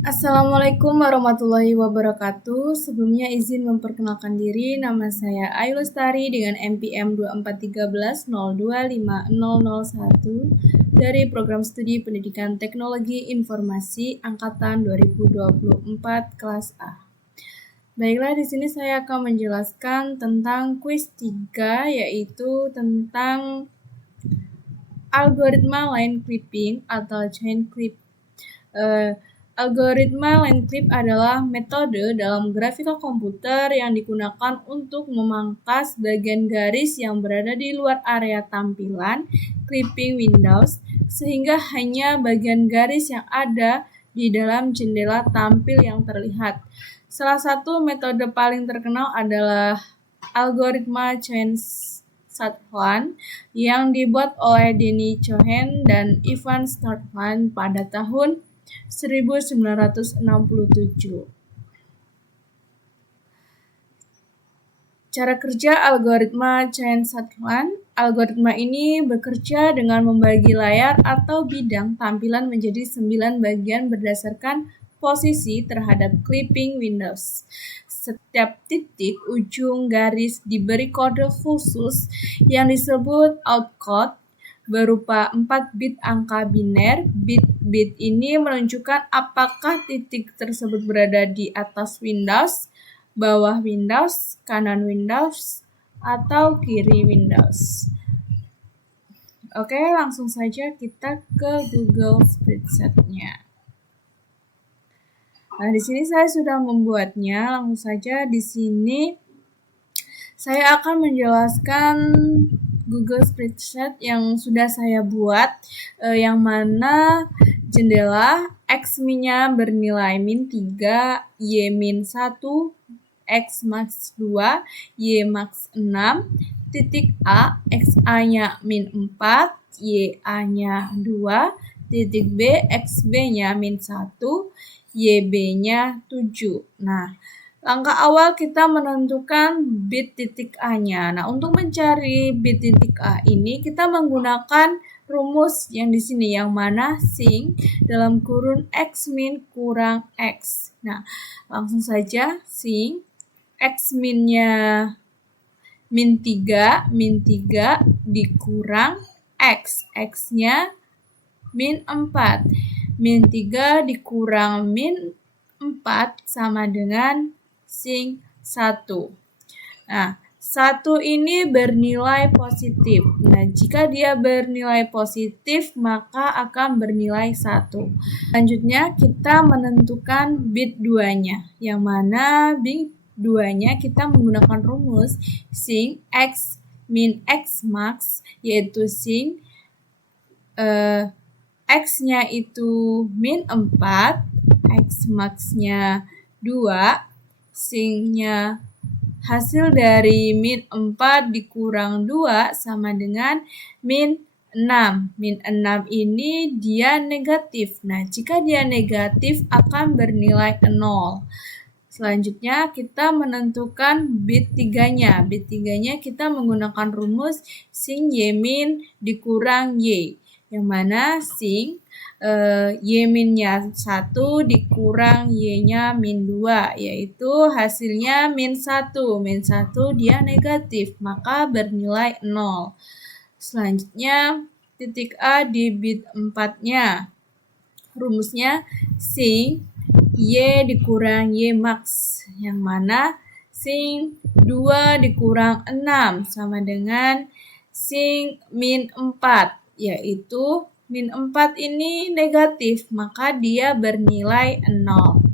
Assalamualaikum warahmatullahi wabarakatuh. Sebelumnya izin memperkenalkan diri, nama saya Ayu Lestari dengan NPM 2413025001 dari Program Studi Pendidikan Teknologi Informasi Angkatan 2024 kelas A. Baiklah, di sini saya akan menjelaskan tentang kuis 3, yaitu tentang algoritma line clipping atau chain clip. Algoritma line clip adalah metode dalam grafika komputer yang digunakan untuk memangkas bagian garis yang berada di luar area tampilan clipping windows sehingga hanya bagian garis yang ada di dalam jendela tampil yang terlihat. Salah satu metode paling terkenal adalah algoritma chain Sutherland yang dibuat oleh Denny Cohen dan Ivan Sutherland pada tahun 1967. Cara kerja algoritma chain Sutherland. Algoritma ini bekerja dengan membagi layar atau bidang tampilan menjadi 9 bagian berdasarkan posisi terhadap clipping windows. Setiap titik ujung garis diberi kode khusus yang disebut outcode berupa 4 bit angka biner. Bit-bit ini menunjukkan apakah titik tersebut berada di atas Windows, bawah Windows, kanan Windows, atau kiri Windows. Oke, langsung saja kita ke Google Spreadsheet-nya. Nah, di sini saya sudah membuatnya. Langsung saja di sini saya akan menjelaskan Google Spreadsheet yang sudah saya buat, yang mana jendela X-nya bernilai min 3, Y min 1, X max 2, Y max 6, titik A, XA-nya min 4, YA-nya 2, titik B, XB-nya min 1, YB-nya 7. Nah, langkah awal kita menentukan bit titik A-nya. Nah, untuk mencari bit titik A ini kita menggunakan rumus yang di sini, yang mana sing dalam kurun X min kurang X. Nah, langsung saja sing X min-nya min 3 dikurang X. X-nya min 4. Min 3 dikurang min 4 sama dengan sing 1. Nah, 1 ini bernilai positif. Nah, jika dia bernilai positif, maka akan bernilai 1. Selanjutnya, kita menentukan bit 2-nya. Yang mana bit 2-nya kita menggunakan rumus sing X min X max, yaitu sing X-nya itu min 4, X max-nya 2, sing-nya hasil dari min 4 dikurang 2 sama dengan min 6. Min 6 ini dia negatif. Nah, jika dia negatif akan bernilai 0. Selanjutnya kita menentukan bit 3-nya. Bit 3-nya kita menggunakan rumus sing Y min dikurang Y. Yang mana sing Y min-nya 1 dikurang Y-nya min 2, yaitu hasilnya min 1. Min 1 dia negatif, maka bernilai 0. Selanjutnya, titik A di bit 4-nya. Rumusnya sing Y dikurang Y max, yang mana sing 2 dikurang 6 sama dengan sing min 4, yaitu min 4 ini negatif, maka dia bernilai 0.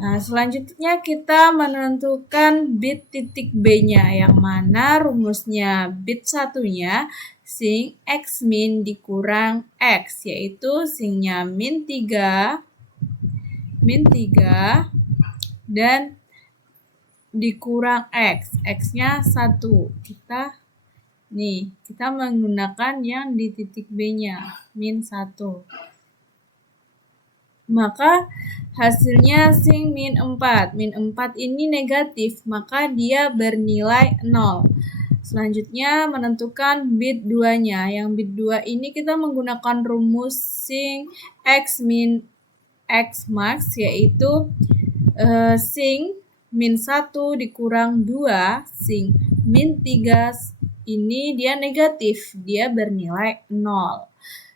Nah, selanjutnya kita menentukan bit titik B-nya, yang mana rumusnya bit 1-nya sing X min dikurang X, yaitu sing-nya min 3 dan dikurang X. X-nya 1. Kita menggunakan yang di titik B-nya, min 1. Maka hasilnya sing min 4. Min 4 ini negatif, maka dia bernilai 0. Selanjutnya menentukan bit 2-nya. Yang bit 2 ini kita menggunakan rumus sing X min X max, yaitu sin min 1 dikurang 2 sin min 3 ini dia negatif, dia bernilai 0.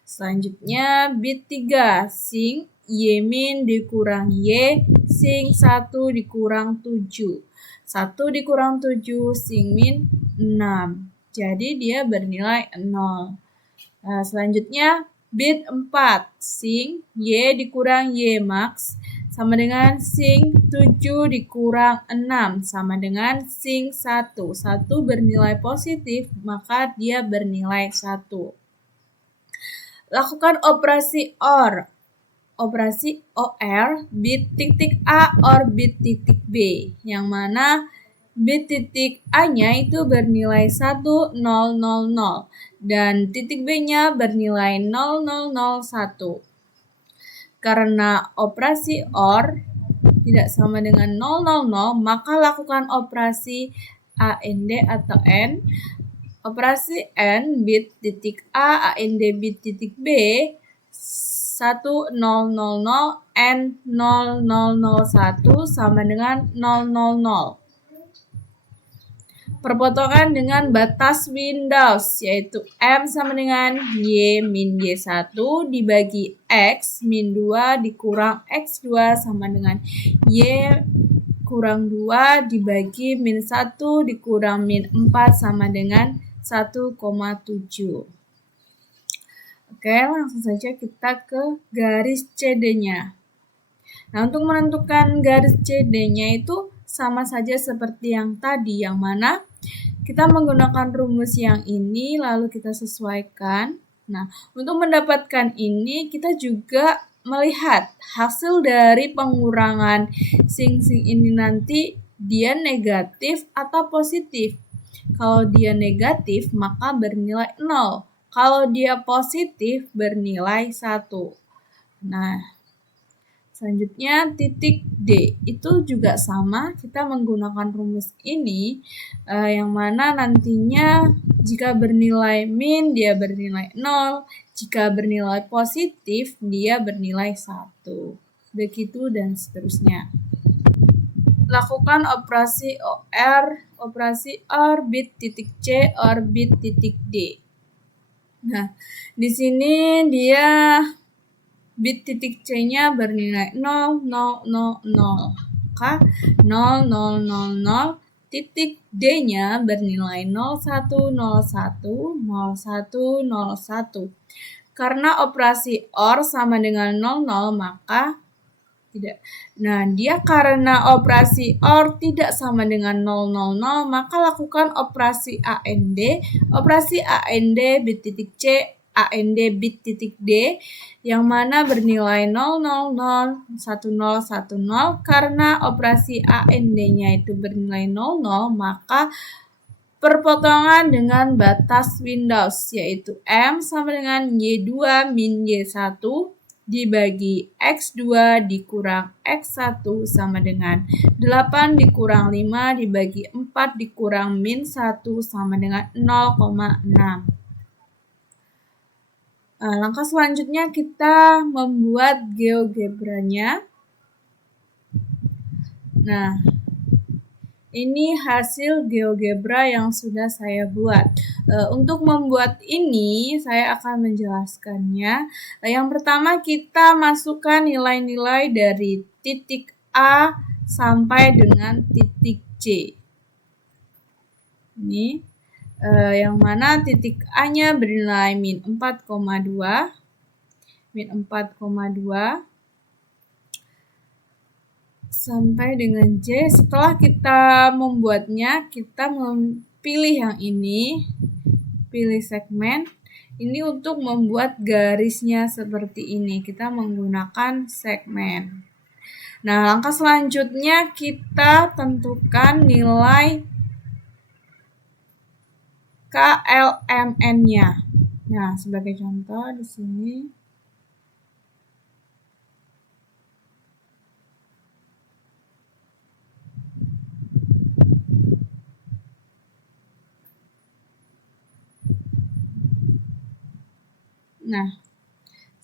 Selanjutnya bit 3 sin y min dikurang y sin 1 dikurang 7. 1 dikurang 7 sin min 6. Jadi dia bernilai 0. Nah, selanjutnya bit 4 sin y dikurang y max sama dengan sin 7 dikurang 6 sama dengan sin 1. 1 bernilai positif, maka dia bernilai 1. Lakukan operasi OR. Operasi OR bit titik A or bit titik B, yang mana bit titik A-nya itu bernilai 1, 0, 0, 0, dan titik B-nya bernilai 0, 0, 0, 1. Karena operasi OR tidak sama dengan 0, 0, 0, maka lakukan operasi AND atau AND. Operasi AND bit titik A, AND bit titik B, 1, 0, 0, 0, AND 0, 0, 0, 1 sama dengan 0, 0, 0. Perpotongan dengan batas Windows, yaitu M sama dengan Y min Y1 dibagi X min 2 dikurang X2 sama dengan Y kurang 2 dibagi min 1 dikurang min 4 sama dengan 1,7. Oke, langsung saja kita ke garis CD-nya. Nah, untuk menentukan garis CD-nya itu sama saja seperti yang tadi, yang mana kita menggunakan rumus yang ini lalu kita sesuaikan. Nah, untuk mendapatkan ini kita juga melihat hasil dari pengurangan sin-sin ini nanti dia negatif atau positif. Kalau dia negatif maka bernilai 0. Kalau dia positif bernilai 1. Nah, selanjutnya titik D itu juga sama, kita menggunakan rumus ini yang mana nantinya jika bernilai min dia bernilai 0, jika bernilai positif dia bernilai 1. Begitu dan seterusnya. Lakukan operasi OR bit titik C or bit titik D. Nah, di sini dia bit titik C-nya bernilai 0, 0, 0, 0. Maka 0, 0, 0, 0. Titik D-nya bernilai 0, 1, 0, 1, 0, 1, 0, 1. Karena operasi OR sama dengan 0, 0, maka tidak. Nah, dia karena operasi OR tidak sama dengan 0, 0, 0, maka lakukan operasi AND. Operasi AND bit titik C AND bit titik D yang mana bernilai 0, 0, 0, 1, 0, 1, 0. Karena operasi AND-nya itu bernilai 0, 0, maka perpotongan dengan batas Windows, yaitu M sama dengan Y2 min Y1 dibagi X2 dikurang X1 sama dengan 8 dikurang 5 dibagi 4 dikurang min 1 sama dengan 0,6. Langkah selanjutnya kita membuat GeoGebra-nya. Nah, ini hasil GeoGebra yang sudah saya buat. Untuk membuat ini, saya akan menjelaskannya. Yang pertama kita masukkan nilai-nilai dari titik A sampai dengan titik C. Ini. Yang mana titik A-nya bernilai min 4,2, sampai dengan J. Setelah kita membuatnya, kita memilih yang ini, pilih segmen. Ini untuk membuat garisnya seperti ini, kita menggunakan segmen. Nah, langkah selanjutnya kita tentukan nilai KLMN-nya. Nah, sebagai contoh di sini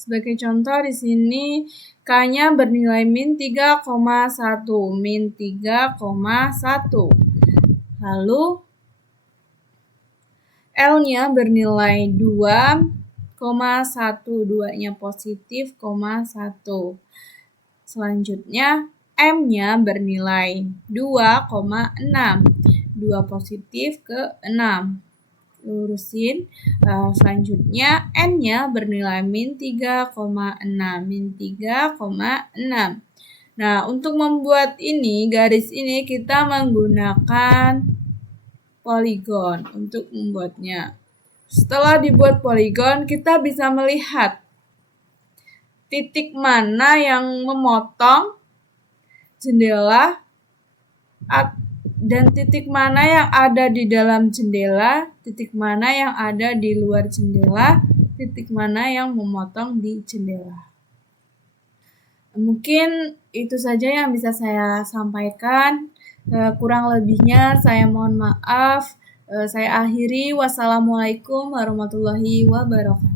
Sebagai contoh di sini K-nya bernilai min 3,1, min 3,1. Lalu L-nya bernilai 2,1, 2-nya positif, 1. Selanjutnya M-nya bernilai 2,6, 2 positif ke 6. Lurusin. Selanjutnya N-nya bernilai min 3,6, min 3,6. Nah, untuk membuat ini, garis ini kita menggunakan poligon untuk membuatnya. Setelah dibuat poligon, kita bisa melihat titik mana yang memotong jendela dan titik mana yang ada di dalam jendela, titik mana yang ada di luar jendela, titik mana yang memotong di jendela. Mungkin itu saja yang bisa saya sampaikan. Kurang lebihnya saya mohon maaf. Saya akhiri. Wassalamualaikum warahmatullahi wabarakatuh.